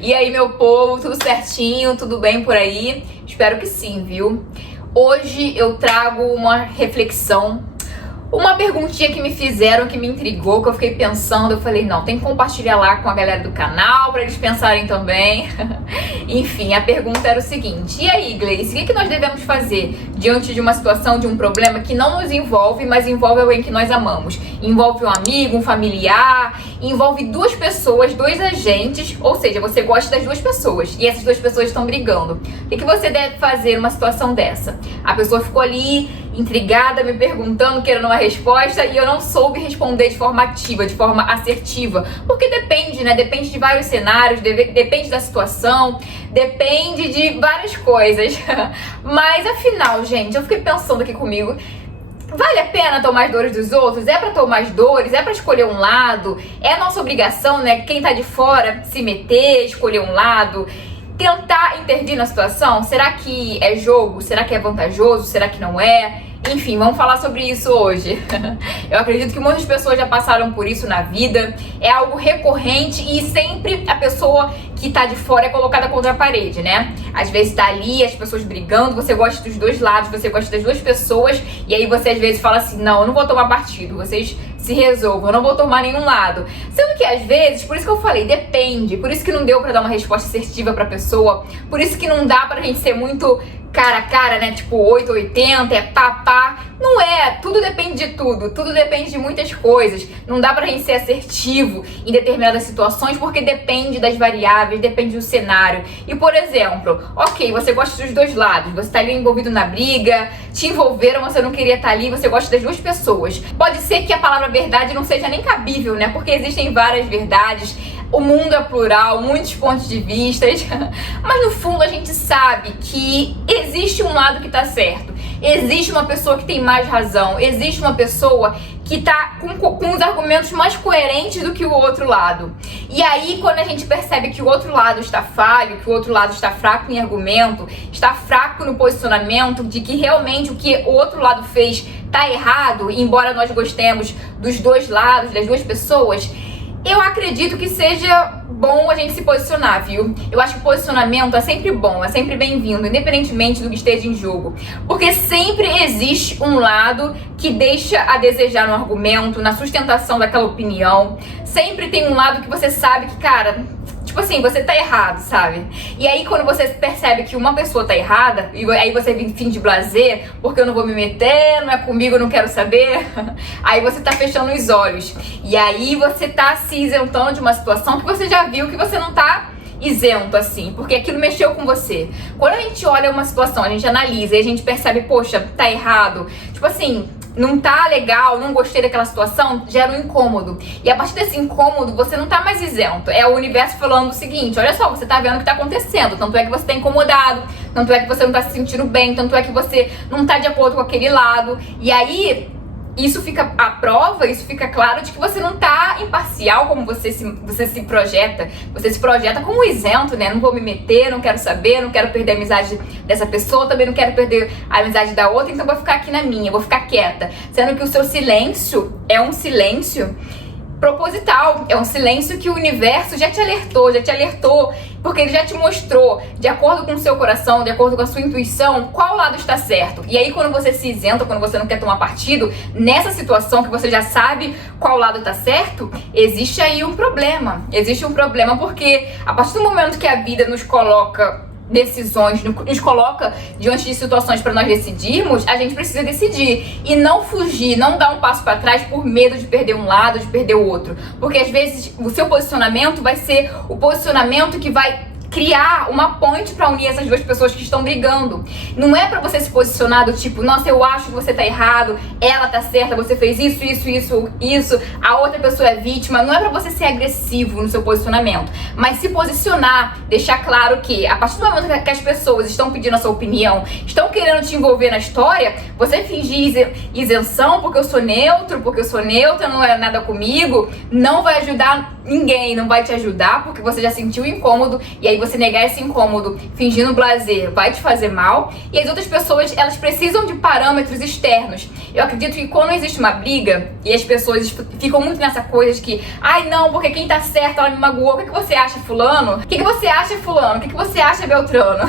E aí, meu povo, tudo certinho? Tudo bem por aí? Espero que sim, viu? Hoje eu trago uma reflexão, uma perguntinha que me fizeram, que me intrigou, que eu fiquei pensando. Eu falei, não, tem que compartilhar lá com a galera do canal para eles pensarem também. Enfim, a pergunta era o seguinte: e aí, Gleice, o que nós devemos fazer diante de uma situação, de um problema que não nos envolve, mas envolve alguém que nós amamos? Envolve um amigo, um familiar, envolve duas pessoas, dois agentes, ou seja, você gosta das duas pessoas e essas duas pessoas estão brigando. O que você deve fazer numa situação dessa? A pessoa ficou ali intrigada, me perguntando, querendo uma resposta, e eu não soube responder de forma ativa, de forma assertiva, porque depende, né? Depende de vários cenários, depende da situação, depende de várias coisas. Mas afinal, gente, eu fiquei pensando aqui comigo, vale a pena tomar as dores dos outros? É pra tomar as dores? É pra escolher um lado? É nossa obrigação, né? Quem tá de fora se meter, escolher um lado, tentar intervir na situação? Será que é jogo? Será que é vantajoso? Será que não é? Enfim, vamos falar sobre isso hoje. Eu acredito que muitas pessoas já passaram por isso na vida. É algo recorrente e sempre a pessoa que tá de fora é colocada contra a parede, né? Às vezes tá ali, as pessoas brigando, você gosta dos dois lados, você gosta das duas pessoas, e aí você às vezes fala assim, não, eu não vou tomar partido, vocês se resolvam, eu não vou tomar nenhum lado. Sendo que às vezes, por isso que eu falei, depende, por isso que não deu pra dar uma resposta assertiva pra pessoa, por isso que não dá pra gente ser muito cara a cara, né? Tipo 880, é pá. Não é, tudo depende de tudo depende de muitas coisas. Não dá pra gente ser assertivo em determinadas situações porque depende das variáveis, depende do cenário. E por exemplo, ok, você gosta dos dois lados, você tá ali envolvido na briga, te envolveram, você não queria estar ali, você gosta das duas pessoas. Pode ser que a palavra verdade não seja nem cabível, né? Porque existem várias verdades. O mundo é plural, muitos pontos de vista, mas no fundo a gente sabe que existe um lado que tá certo, existe uma pessoa que tem mais razão, existe uma pessoa que tá com os argumentos mais coerentes do que o outro lado. E aí, quando a gente percebe que o outro lado está falho, que o outro lado está fraco em argumento, está fraco no posicionamento, de que realmente o que o outro lado fez tá errado, embora nós gostemos dos dois lados, das duas pessoas, eu acredito que seja bom a gente se posicionar, viu? Eu acho que o posicionamento é sempre bom, é sempre bem-vindo, independentemente do que esteja em jogo. Porque sempre existe um lado que deixa a desejar no argumento, na sustentação daquela opinião. Sempre tem um lado que você sabe que, cara, tipo assim, você tá errado, sabe? E aí quando você percebe que uma pessoa tá errada, e aí você vem fim de blazer, porque eu não vou me meter, não é comigo, eu não quero saber, aí você tá fechando os olhos. E aí você tá se isentando de uma situação que você já viu que você não tá isento, assim, porque aquilo mexeu com você. Quando a gente olha uma situação, a gente analisa e a gente percebe, poxa, tá errado, tipo assim, não tá legal, não gostei daquela situação, gera um incômodo. E a partir desse incômodo, você não tá mais isento. É o universo falando o seguinte, olha só, você tá vendo o que tá acontecendo, tanto é que você tá incomodado, tanto é que você não tá se sentindo bem, tanto é que você não tá de acordo com aquele lado. E aí isso fica à prova, isso fica claro de que você não tá imparcial como você se projeta. Você se projeta como isento, né? Não vou me meter, não quero saber, não quero perder a amizade dessa pessoa, também não quero perder a amizade da outra, então vou ficar aqui na minha, vou ficar quieta. Sendo que o seu silêncio é um silêncio proposital, é um silêncio que o universo já te alertou, porque ele já te mostrou, de acordo com o seu coração, de acordo com a sua intuição, qual lado está certo. E aí quando você se isenta, quando você não quer tomar partido, nessa situação que você já sabe qual lado está certo, existe aí um problema. Existe um problema porque a partir do momento que a vida nos coloca decisões, nos coloca diante de situações para nós decidirmos, a gente precisa decidir e não fugir, não dar um passo para trás por medo de perder um lado, de perder o outro, porque às vezes o seu posicionamento vai ser o posicionamento que vai criar uma ponte pra unir essas duas pessoas que estão brigando. Não é pra você se posicionar do tipo, nossa, eu acho que você tá errado, ela tá certa, você fez isso, a outra pessoa é vítima. Não é pra você ser agressivo no seu posicionamento, mas se posicionar, deixar claro que a partir do momento que as pessoas estão pedindo a sua opinião, estão querendo te envolver na história, você fingir isenção porque eu sou neutro, não é nada comigo, não vai ajudar ninguém, não vai te ajudar, porque você já sentiu incômodo, e aí você negar esse incômodo fingindo prazer vai te fazer mal. E as outras pessoas, elas precisam de parâmetros externos. Eu acredito que quando existe uma briga e as pessoas ficam muito nessa coisa de que, ai não, porque quem tá certo, ela me magoou, o que você acha, fulano? O que você acha, fulano? O que você acha, Beltrano?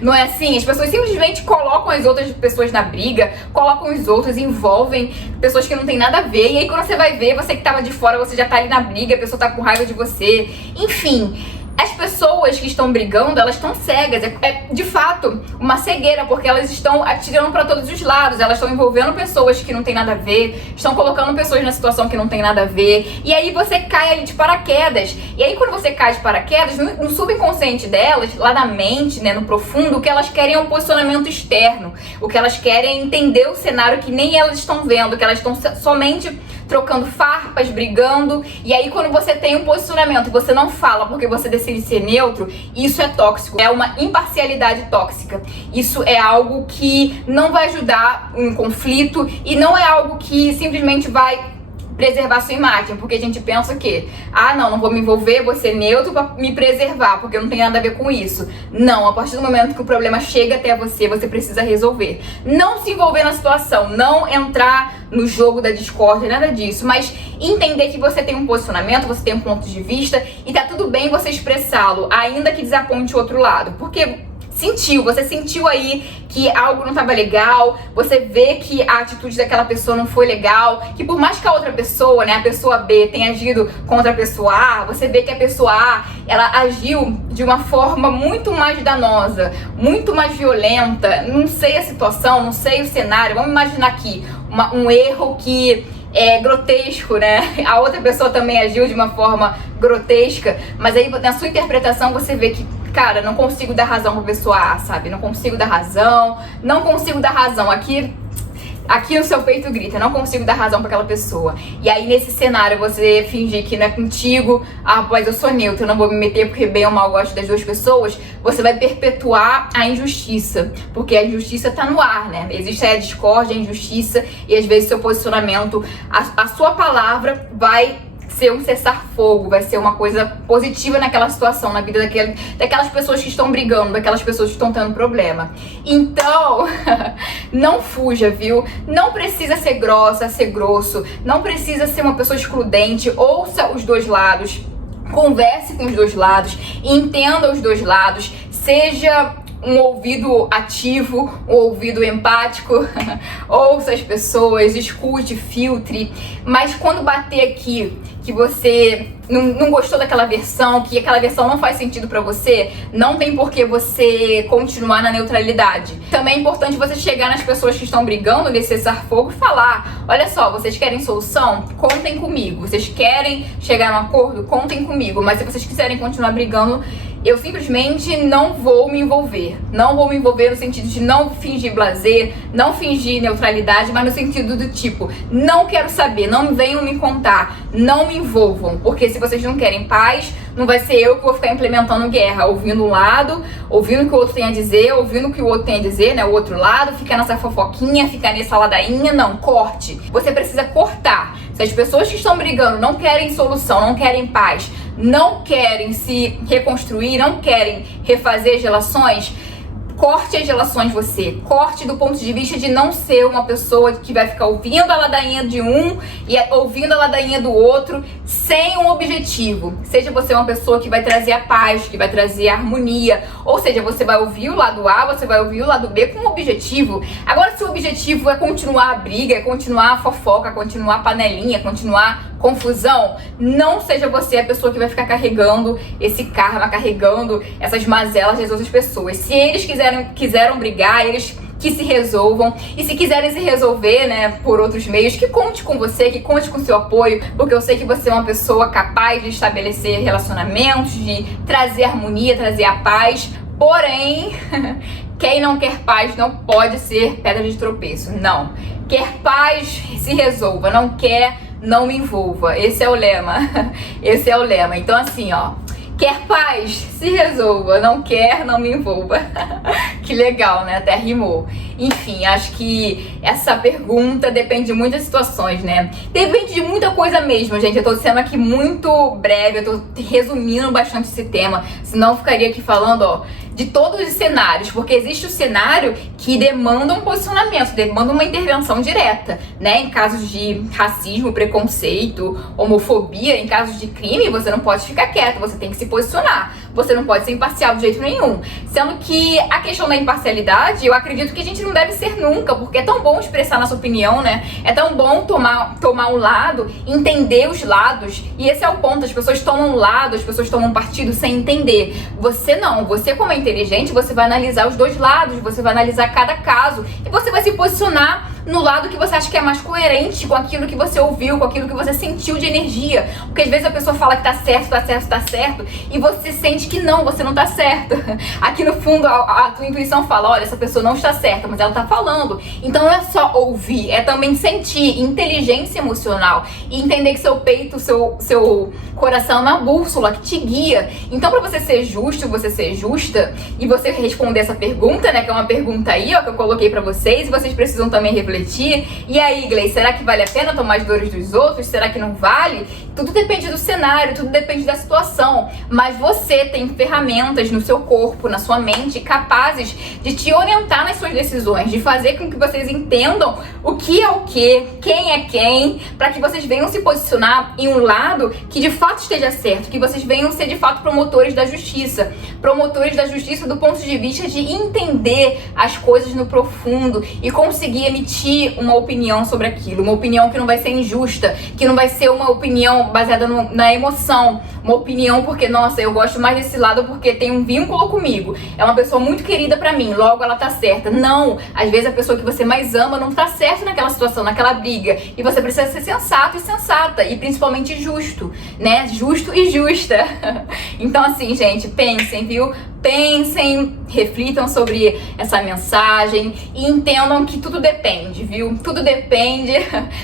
Não é assim? As pessoas simplesmente colocam as outras pessoas na briga, colocam os outros, envolvem pessoas que não tem nada a ver, e aí quando você vai ver, você que tava de fora, você já tá ali na briga, a pessoa tá com raiva de você, enfim. As pessoas que estão brigando, elas estão cegas, é de fato uma cegueira, porque elas estão atirando para todos os lados, elas estão envolvendo pessoas que não tem nada a ver, estão colocando pessoas na situação que não tem nada a ver, e aí você cai ali de paraquedas. E aí quando você cai de paraquedas, no subconsciente delas, lá na mente, né, no profundo, o que elas querem é um posicionamento externo, o que elas querem é entender o cenário que nem elas estão vendo, que elas estão somente trocando farpas, brigando. E aí quando você tem um posicionamento e você não fala porque você decide ser neutro, isso é tóxico, é uma imparcialidade tóxica. Isso é algo que não vai ajudar um conflito e não é algo que simplesmente vai preservar sua imagem, porque a gente pensa que, não vou me envolver, vou ser neutro pra me preservar, porque não tem nada a ver com isso. Não, a partir do momento que o problema chega até você, você precisa resolver. Não se envolver na situação, não entrar no jogo da discórdia, nada disso, mas entender que você tem um posicionamento, você tem um ponto de vista e tá tudo bem você expressá-lo, ainda que desaponte o outro lado, porque você sentiu aí que algo não estava legal, você vê que a atitude daquela pessoa não foi legal, que por mais que a outra pessoa, né, a pessoa B, tenha agido contra a pessoa A, você vê que a pessoa A, ela agiu de uma forma muito mais danosa, muito mais violenta, não sei a situação, não sei o cenário, vamos imaginar aqui, um erro que é grotesco, né? A outra pessoa também agiu de uma forma grotesca, mas aí na sua interpretação você vê que, cara, não consigo dar razão pra pessoa A, sabe? Não consigo dar razão. Aqui no seu peito grita, não consigo dar razão pra aquela pessoa. E aí nesse cenário você fingir que não é contigo, mas eu sou neutro, eu não vou me meter porque bem ou mal gosto das duas pessoas, você vai perpetuar a injustiça, porque a injustiça tá no ar, né? Existe a discórdia, a injustiça, e às vezes seu posicionamento, a sua palavra vai ser um cessar-fogo, vai ser uma coisa positiva naquela situação, na vida daquelas pessoas que estão brigando, daquelas pessoas que estão tendo problema. Então, não fuja, viu? Não precisa ser grossa, ser grosso, não precisa ser uma pessoa excludente, ouça os dois lados, converse com os dois lados, entenda os dois lados, seja um ouvido ativo, um ouvido empático, ouça as pessoas, escute, filtre, mas quando bater aqui que você não gostou daquela versão, que aquela versão não faz sentido pra você, não tem por que você continuar na neutralidade. Também é importante você chegar nas pessoas que estão brigando nesse cessar-fogo e falar, olha só, vocês querem solução? Contem comigo. Vocês querem chegar num acordo? Contem comigo. Mas se vocês quiserem continuar brigando, eu simplesmente não vou me envolver. Não vou me envolver no sentido de não fingir blazer, não fingir neutralidade, mas no sentido do tipo, não quero saber, não venham me contar, não me envolvam, porque se vocês não querem paz, não vai ser eu que vou ficar implementando guerra, ouvindo um lado, ouvindo o que o outro tem a dizer, ouvindo o que o outro tem a dizer, né, o outro lado, ficar nessa fofoquinha, ficar nessa ladainha, não, corte. Você precisa cortar. Se as pessoas que estão brigando não querem solução, não querem paz, não querem se reconstruir, não querem refazer as relações, corte as relações você. Corte do ponto de vista de não ser uma pessoa que vai ficar ouvindo a ladainha de um e ouvindo a ladainha do outro sem um objetivo. Seja você uma pessoa que vai trazer a paz, que vai trazer a harmonia. Ou seja, você vai ouvir o lado A, você vai ouvir o lado B com um objetivo. Agora, se o objetivo é continuar a briga, é continuar a fofoca, continuar a panelinha, continuar confusão, não seja você a pessoa que vai ficar carregando esse karma, carregando essas mazelas das outras pessoas. Se eles quiseram brigar, eles que se resolvam, e se quiserem se resolver, né, por outros meios, que conte com você, que conte com seu apoio, porque eu sei que você é uma pessoa capaz de estabelecer relacionamentos, de trazer harmonia, trazer a paz. Porém, quem não quer paz não pode ser pedra de tropeço, não. Quer paz, se resolva, não quer, não me envolva. Esse é o lema. Esse é o lema. Então assim, ó, quer paz, se resolva, não quer, não me envolva. Que legal, né? Até rimou. Enfim, acho que essa pergunta depende de muitas situações, né? Depende de muita coisa mesmo, gente. Eu tô sendo aqui muito breve, eu tô resumindo bastante esse tema, senão eu ficaria aqui falando, ó, de todos os cenários, porque existe o cenário que demanda um posicionamento, demanda uma intervenção direta, né? Em casos de racismo, preconceito, homofobia, em casos de crime, você não pode ficar quieto, você tem que se posicionar. Você não pode ser imparcial de jeito nenhum. Sendo que a questão da imparcialidade, eu acredito que a gente não deve ser nunca, porque é tão bom expressar nossa opinião, né? É tão bom tomar um lado, entender os lados, e esse é o ponto, as pessoas tomam um lado, as pessoas tomam um partido sem entender. Você não, você como é inteligente, você vai analisar os dois lados, você vai analisar cada caso, e você vai se posicionar no lado que você acha que é mais coerente com aquilo que você ouviu, com aquilo que você sentiu de energia. Porque às vezes a pessoa fala que tá certo, e você sente que não, você não tá certo. Aqui no fundo a tua intuição fala, olha, essa pessoa não está certa, mas ela tá falando. Então não é só ouvir, é também sentir, inteligência emocional, e entender que seu peito, seu coração é uma bússola que te guia. Então pra você ser justo, você ser justa, e você responder essa pergunta, né, que é uma pergunta aí, ó, que eu coloquei pra vocês, e vocês precisam também refletir. E aí, Gleice, será que vale a pena tomar as dores dos outros? Será que não vale? Tudo depende do cenário, tudo depende da situação. Mas você tem ferramentas no seu corpo, na sua mente, capazes de te orientar nas suas decisões, de fazer com que vocês entendam o que é o que, quem é quem, para que vocês venham se posicionar em um lado que de fato esteja certo, que vocês venham ser de fato promotores da justiça do ponto de vista de entender as coisas no profundo e conseguir emitir uma opinião sobre aquilo, uma opinião que não vai ser injusta, que não vai ser uma opinião baseada na emoção, uma opinião porque, nossa, eu gosto mais desse lado porque tem um vínculo comigo, é uma pessoa muito querida pra mim, logo ela tá certa. Não, às vezes a pessoa que você mais ama não tá certa naquela situação, naquela briga, e você precisa ser sensato e sensata, e principalmente justo, né? Justo e justa. Então assim, gente, pensem, viu? Pensem, reflitam sobre essa mensagem e entendam que tudo depende, viu? Tudo depende,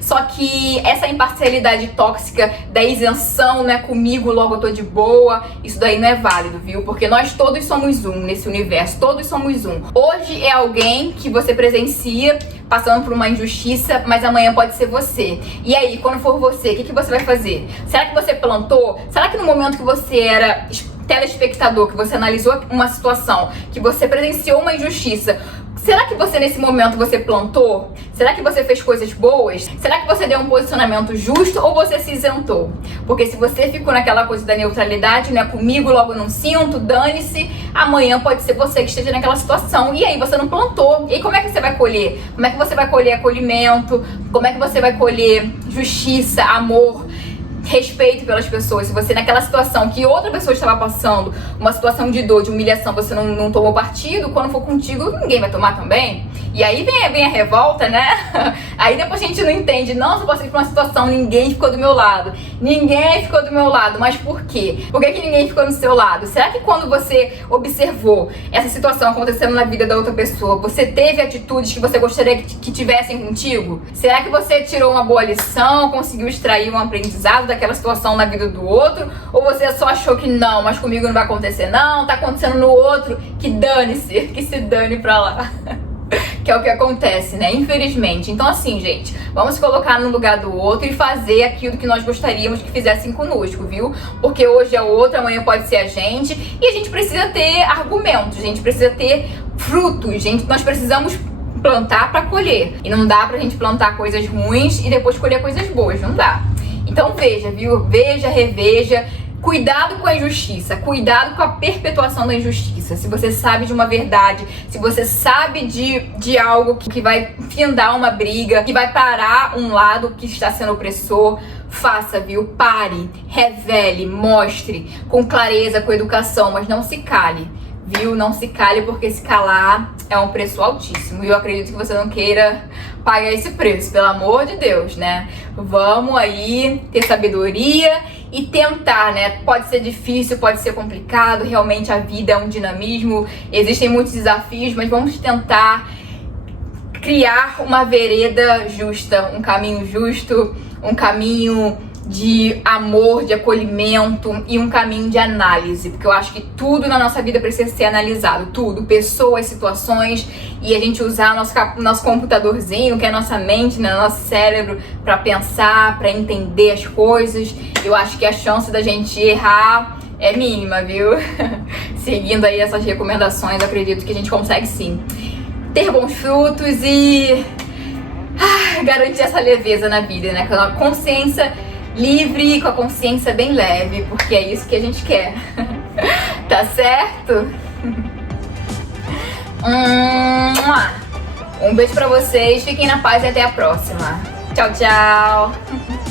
só que essa imparcialidade tóxica da isenção, né, comigo, logo eu tô de boa, isso daí não é válido, viu? Porque nós todos somos um nesse universo, todos somos um. Hoje é alguém que você presencia passando por uma injustiça, mas amanhã pode ser você. E aí, quando for você, o que você vai fazer? Será que você plantou? Será que no momento que você era telespectador, que você analisou uma situação, que você presenciou uma injustiça, será que você nesse momento você plantou? Será que você fez coisas boas? Será que você deu um posicionamento justo ou você se isentou? Porque se você ficou naquela coisa da neutralidade, né, comigo, logo não sinto, dane-se, amanhã pode ser você que esteja naquela situação e aí você não plantou. E aí como é que você vai colher? Como é que você vai colher acolhimento? Como é que você vai colher justiça, amor, respeito pelas pessoas? Se você naquela situação que outra pessoa estava passando, uma situação de dor, de humilhação, você não tomou partido, quando for contigo, ninguém vai tomar também. E aí vem a revolta, né? Aí depois a gente não entende, nossa, eu passei por uma situação, ninguém ficou do meu lado. Ninguém ficou do meu lado, mas por quê? Por que ninguém ficou do seu lado? Será que quando você observou essa situação acontecendo na vida da outra pessoa, você teve atitudes que você gostaria que tivessem contigo? Será que você tirou uma boa lição, conseguiu extrair um aprendizado daquela situação na vida do outro? Ou você só achou que não, mas comigo não vai acontecer não, tá acontecendo no outro, que dane-se, que se dane pra lá. Que é o que acontece, né? Infelizmente. Então assim, gente, vamos colocar no lugar do outro e fazer aquilo que nós gostaríamos que fizessem conosco, viu? Porque hoje é o outro, amanhã pode ser a gente, e a gente precisa ter argumentos, a gente precisa ter frutos, gente. Nós precisamos plantar pra colher. E não dá pra gente plantar coisas ruins e depois colher coisas boas, não dá. Então veja, viu? Veja, reveja. Cuidado com a injustiça, cuidado com a perpetuação da injustiça. Se você sabe de uma verdade, se você sabe de algo que vai findar uma briga, que vai parar um lado que está sendo opressor, faça, viu? Pare, revele, mostre com clareza, com educação, mas não se cale, viu? Não se cale, porque se calar é um preço altíssimo. E eu acredito que você não queira pagar esse preço, pelo amor de Deus, né? Vamos aí ter sabedoria e tentar, né? Pode ser difícil, pode ser complicado, realmente a vida é um dinamismo, existem muitos desafios, mas vamos tentar criar uma vereda justa, um caminho justo, um caminho de amor, de acolhimento e um caminho de análise, porque eu acho que tudo na nossa vida precisa ser analisado, tudo, pessoas, situações, e a gente usar nosso computadorzinho, que é a nossa mente, né, nosso cérebro, para pensar, para entender as coisas. Eu acho que a chance da gente errar é mínima, viu? Seguindo aí essas recomendações, eu acredito que a gente consegue sim ter bons frutos e garantir essa leveza na vida, né? Com a consciência livre, com a consciência bem leve, porque é isso que a gente quer. Tá certo? Um beijo pra vocês, fiquem na paz e até a próxima. Tchau, tchau!